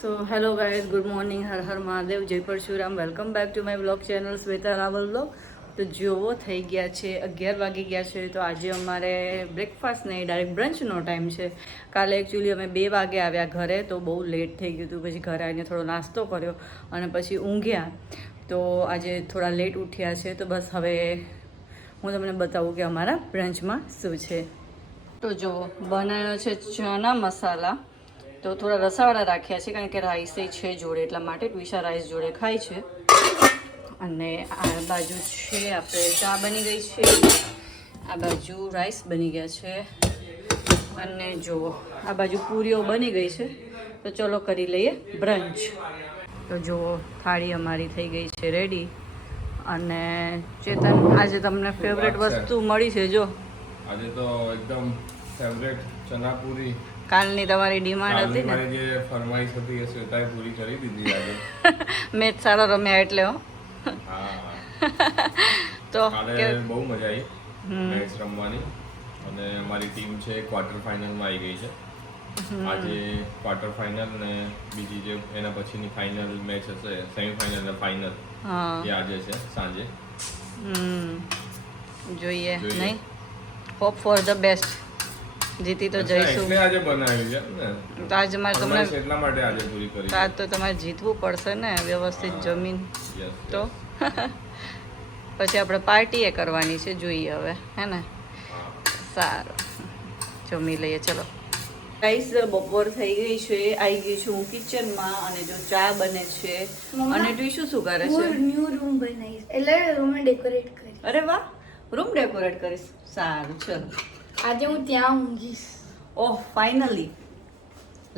So hello guys, good morning, હર હર મહાદેવ, જય Parshuram. Welcome back to my blog channel Shweta Raval blog. તો જોવો થઈ ગયા છે 11 વાગી ગયા છે. તો આજે અમારે બ્રેકફાસ્ટ નહીં, ડાયરેક્ટ બ્રંચનો ટાઈમ છે. કાલે એકચ્યુઅલી અમે 2 વાગે આવ્યા ઘરે, તો બહુ લેટ થઈ ગયું હતું. પછી ઘરે આવીને થોડો નાસ્તો કર્યો અને પછી ઊંઘ્યા. તો આજે થોડા લેટ ઉઠ્યા છે. તો બસ હવે હું તમને બતાવું કે અમારા બ્રંચમાં શું છે. તો જો બનાવ્યો છે ચણા મસાલા. તો થોડા રસાવાળા રાખ્યા છે કારણ કે રાઈસ છે જોડે, એટલા માટે ટ્વિશા રાઈસ જોડે ખાય છે. અને આ બાજુ છે આપણે ચા બની ગઈ છે, આ બાજુ રાઈસ બની ગયા છે, અને જુઓ આ બાજુ પૂરીઓ બની ગઈ છે. તો ચલો કરી લઈએ બ્રંચ. તો જુઓ થાળી અમારી થઈ ગઈ છે રેડી. અને ચેતન, આજે તમને ફેવરેટ વસ્તુ મળી છે. જો આજે તો એકદમ ફેવરેટ ચના પૂરી, કાલની તમારી ડિમાન્ડ હતી ને, મારી જે ફરમાઈશ હતી એ શ્વેતાએ પૂરી કરી દીધી આજે. મેચ સારો રમ્યા એટલે હો. હા, તો કાલે બહુ મજા આવી મેચ રમવાની. અને અમારી ટીમ છે ક્વાર્ટર ફાઇનલમાં આવી ગઈ છે. આજે ક્વાર્ટર ફાઇનલ ને બીજી જે એના પછીની ફાઇનલ મેચ હશે, સેમીફાઇનલ ને ફાઇનલ, એ આજે છે સાંજે. જોઈએ નહીં, હોપ ફોર ધ બેસ્ટ. જીતી તો જઈશું. એટલે આજે બનાવ્યું છે ને, તો આજે મારે તમને એટલા માટે આજે પૂરી કરી. આજ તો તમારે જીતવું પડશે ને વ્યવસ્થિત જમીન. તો પછી આપણે પાર્ટી એ કરવાની છે, જોઈએ હવે, હે ને. સારું, જમી લઈએ ચલો. ગાઈસ, બપોર થઈ ગઈ છે, આવી ગઈ છું હું કિચનમાં. અને જો ચા બને છે. અને ટ્વિશુ શું કરે છે? ન્યુ રૂમ બનાવીશ, એટલે રૂમ ડેકોરેટ કરીશ. અરે વાહ, રૂમ ડેકોરેટ કરીશ. સારું, ચલો. આજે હું ત્યાં ઊંઘીશ. ઓહ, ફાઇનલી,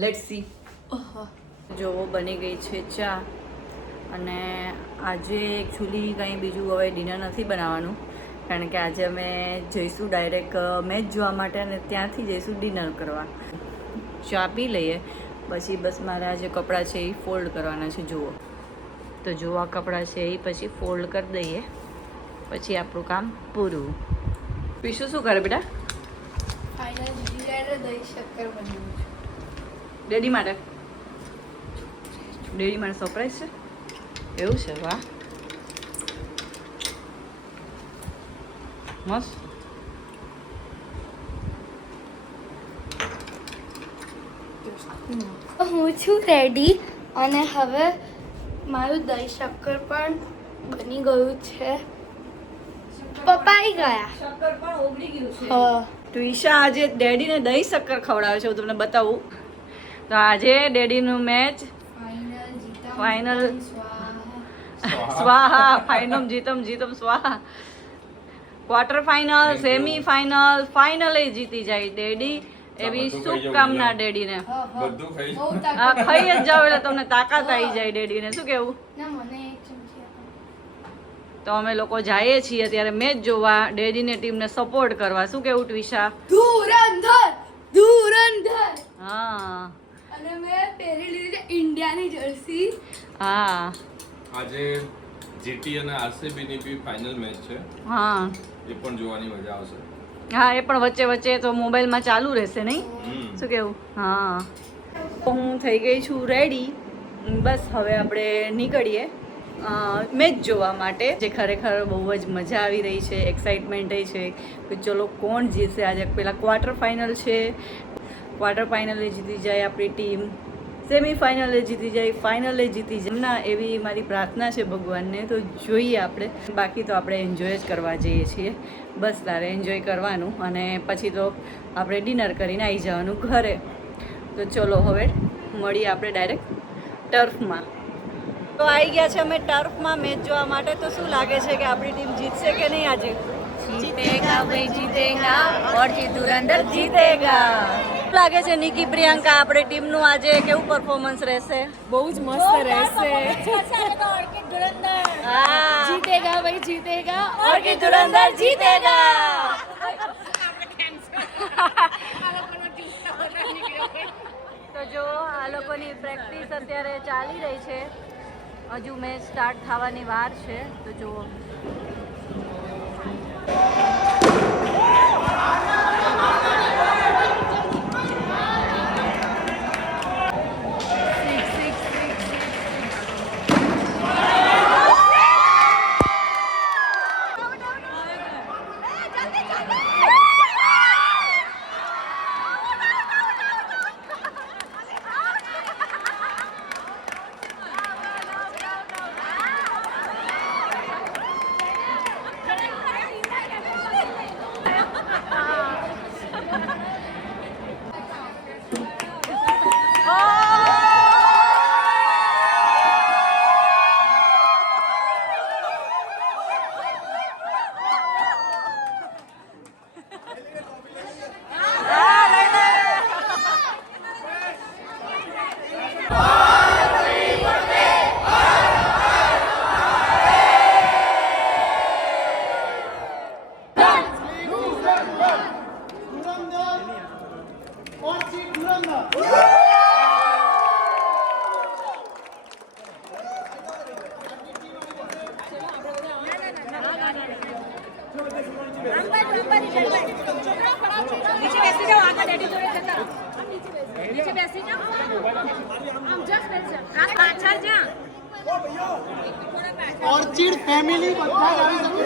લેટ્સ સી. જો બની ગઈ છે ચા. અને આજે એકચ્યુઅલી કંઈ બીજું હવે ડિનર નથી બનાવવાનું, કારણ કે આજે અમે જઈશું ડાયરેક્ટ મેચ જોવા માટે, અને ત્યાંથી જઈશું ડિનર કરવા. ચા પી લઈએ, પછી બસ મારા જે કપડાં છે એ ફોલ્ડ કરવાના છે. જુઓ તો જો આ કપડાં છે એ પછી ફોલ્ડ કરી દઈએ, પછી આપણું કામ પૂરું. પીશું શું કરે બેટા? ફાઇનલ જીરાને દહીં શક્કર બનાવું છું. ડેડી માટે? ડેડી માટે સરપ્રાઈઝ છે એવું છે? વાહ, મસ્ત. હું છું રેડી, અને હવે મારું દહીં શક્કર પણ બની ગયું છે. પપ્પા આવી ગયા. શક્કર પણ ઓગળી ગયું છે. હા, તો ઈશા આજે ડેડીને દહીં શક્કર ખવડાવે છે, હું તમને બતાવું. તો આજે ડેડીનું મેચ ફાઇનલ સ્વાહા, ફાઇનલ જીતમ જીતમ સ્વાહા. ક્વાર્ટર ફાઇનલ, સેમી ફાઇનલ, ફાઇનલે જીતી જાય ડેડી, એવી શુભકામના ડેડીને. બધું ખાઈ બહુ હા, તાકાત. ખાઈ જ જાવ એટલે તમને તાકાત આવી જાય ડેડીને. શું કેવું? ના, મને એક ચમચી આપો. તો અમે લોકો જઈએ છીએ અત્યારે મેચ જોવા, ડેડીને ટીમને સપોર્ટ કરવા. શું કેવું ટ્વિશા? ધુરંધર, ધુરંધર. હા અને મેં પહેરી લીધી છે ઇન્ડિયાની જર્સી. હા આજે જીટી અને આરસીબી ની બી ફાઇનલ મેચ છે, હા એ પણ જોવાની મજા આવશે. હા, એ પણ વચ્ચે વચ્ચે તો મોબાઈલમાં ચાલુ રહેશે નહીં? શું કેવું? હા, હું થઈ ગઈ છું રેડી. બસ હવે આપણે નીકળીએ મેચ જોવા માટે, જે ખરેખર બહુ જ મજા આવી રહી છે, એક્સાઇટમેન્ટ છે કે ચલો કોણ જીતશે આજે. પહેલાં ક્વાર્ટર ફાઇનલ છે, ક્વાર્ટર ફાઇનલે જીતી જાય આપણી ટીમ, સેમીફાઇનલે જીતી જાય, ફાઇનલે જીતી જાય ના, એવી મારી પ્રાર્થના છે ભગવાનને. તો જોઈએ આપણે, બાકી તો આપણે એન્જોય જ કરવા જઈએ છીએ. બસ તારે એન્જોય કરવાનું, અને પછી તો આપણે ડિનર કરીને આવી જવાનું ઘરે. તો ચલો હવે મળીએ આપણે ડાયરેક્ટ ટર્ફમાં. તો આવી ગયા છે અમે ટર્ફમાં મેચ જોવા માટે. તો શું લાગે છે કે આપણી ટીમ જીતશે કે નહીં આજે? જીતેગા ભાઈ જીતેગા, ઓર ધુરંધર જીતેગા. લાગે છે નિકી પ્રિયંકા, આપણી ટીમનું આજે કેવું પરફોર્મન્સ રહેશે? બહુ જ મસ્ત રહેશે. હા, જીતેગા ભાઈ જીતેગા, ઓર ધુરંધર જીતેગા. તો જો આ લોકોની પ્રેક્ટિસ અત્યારે ચાલી રહી છે, હજુ મેચ સ્ટાર્ટ થવાની વાર છે. તો જુઓ બેસી જાઓ આમ જસ્ટ બેસી જાઓ પાછળ જા ઓર્ચિડ ફેમિલી બધા આવી શકે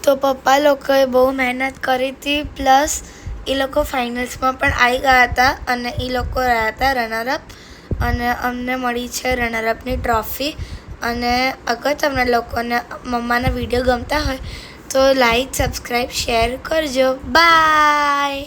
તો પપ્પા લોકોએ બહુ મહેનત કરી હતી પ્લસ એ લોકો ફાઇનલ્સમાં પણ આવી ગયા હતા અને એ લોકો રહ્યા હતા રનરઅપ અને અમને મળી છે રનરઅપની ટ્રોફી અને અગર તમને લોકોને મમ્માના વિડીયો ગમતા હોય તો લાઈક સબસ્ક્રાઈબ શેર કરજો બાય.